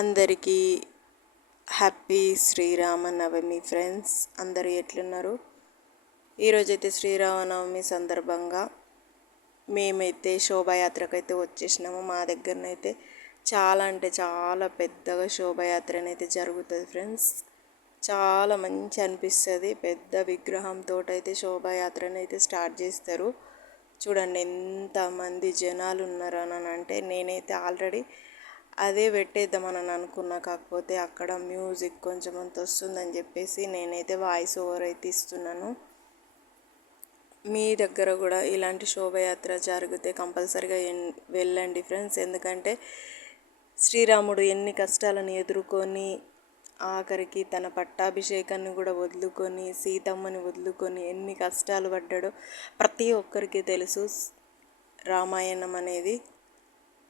అందరికీ happy Sri Rama Navami friends. అందరూ ఎట్లున్నారు? ఈరోజైతే శ్రీరామనవమి సందర్భంగా మేమైతే శోభాయాత్రకు అయితే వచ్చేసినాము. మా దగ్గరనైతే చాలా అంటే చాలా పెద్దగా శోభాయాత్రనైతే జరుగుతుంది ఫ్రెండ్స్. చాలా మంచి అనిపిస్తుంది. పెద్ద విగ్రహంతో అయితే శోభాయాత్రనైతే స్టార్ట్ చేస్తారు. చూడండి ఎంతమంది జనాలు ఉన్నారు అని అంటే, నేనైతే ఆల్రెడీ అదే పెట్టేద్దామని అనుకున్నా. కాకపోతే అక్కడ మ్యూజిక్ కొంచెం అంత వస్తుందని చెప్పేసి నేనైతే వాయిస్ ఓవర్ అయితే ఇస్తున్నాను. మీ దగ్గర కూడా ఇలాంటి శోభయాత్ర జరిగితే కంపల్సరిగా వెళ్ళండి ఫ్రెండ్స్. ఎందుకంటే శ్రీరాముడు ఎన్ని కష్టాలను ఎదుర్కొని ఆఖరికి తన పట్టాభిషేకాన్ని కూడా వదులుకొని, సీతమ్మని వదులుకొని ఎన్ని కష్టాలు పడ్డాడో ప్రతి ఒక్కరికి తెలుసు. రామాయణం అనేది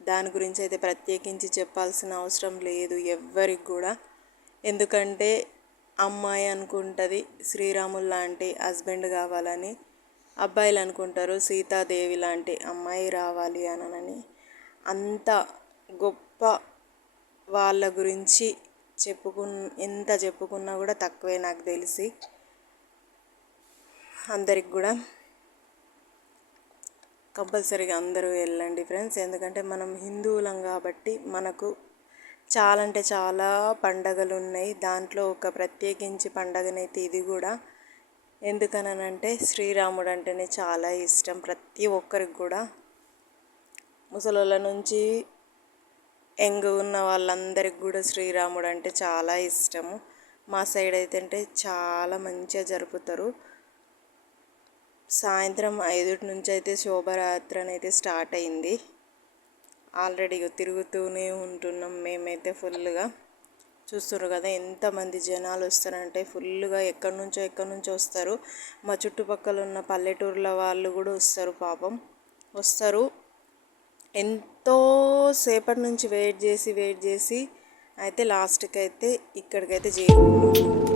దాని గురించి అయితే ప్రత్యేకించి చెప్పాల్సిన అవసరం లేదు ఎవ్వరికి కూడా. ఎందుకంటే అమ్మాయి అనుకుంటుంది శ్రీరాములు లాంటి హస్బెండ్ కావాలని, అబ్బాయిలు అనుకుంటారు సీతాదేవి లాంటి అమ్మాయి రావాలి అనని. అంత గొప్ప వాళ్ళ గురించి ఎంత చెప్పుకున్నా కూడా తక్కువే నాకు తెలిసి. అందరికి కూడా కంపల్సరీగా అందరూ వెళ్ళండి ఫ్రెండ్స్. ఎందుకంటే మనం హిందువులం కాబట్టి మనకు చాలా అంటే చాలా పండగలు ఉన్నాయి. దాంట్లో ఒక ప్రత్యేకించి పండగనైతే ఇది కూడా. ఎందుకనంటే శ్రీరాముడు అంటేనే చాలా ఇష్టం ప్రతి ఒక్కరికి కూడా. ముసలోళ్ళ నుంచి యంగ్ ఉన్న వాళ్ళందరికి కూడా శ్రీరాముడు అంటే చాలా ఇష్టము. మా సైడ్ అయితే అంటే చాలా మంచిగా జరుపుతారు. సాయంత్రం 5 నుంచి అయితే శోభయాత్ర అయితే స్టార్ట్ అయింది. ఆల్రెడీ తిరుగుతూనే ఉంటున్నాం మేమైతే ఫుల్గా. చూస్తున్నారు కదా ఎంతమంది జనాలు వస్తారంటే ఫుల్గా ఎక్కడి నుంచో వస్తారు. మా చుట్టుపక్కల ఉన్న పల్లెటూర్ల వాళ్ళు కూడా వస్తారు. పాపం వస్తారు. ఎంతో సేపటి నుంచి వెయిట్ చేసి అయితే లాస్ట్కి అయితే ఇక్కడికైతే చేరుకున్నాం.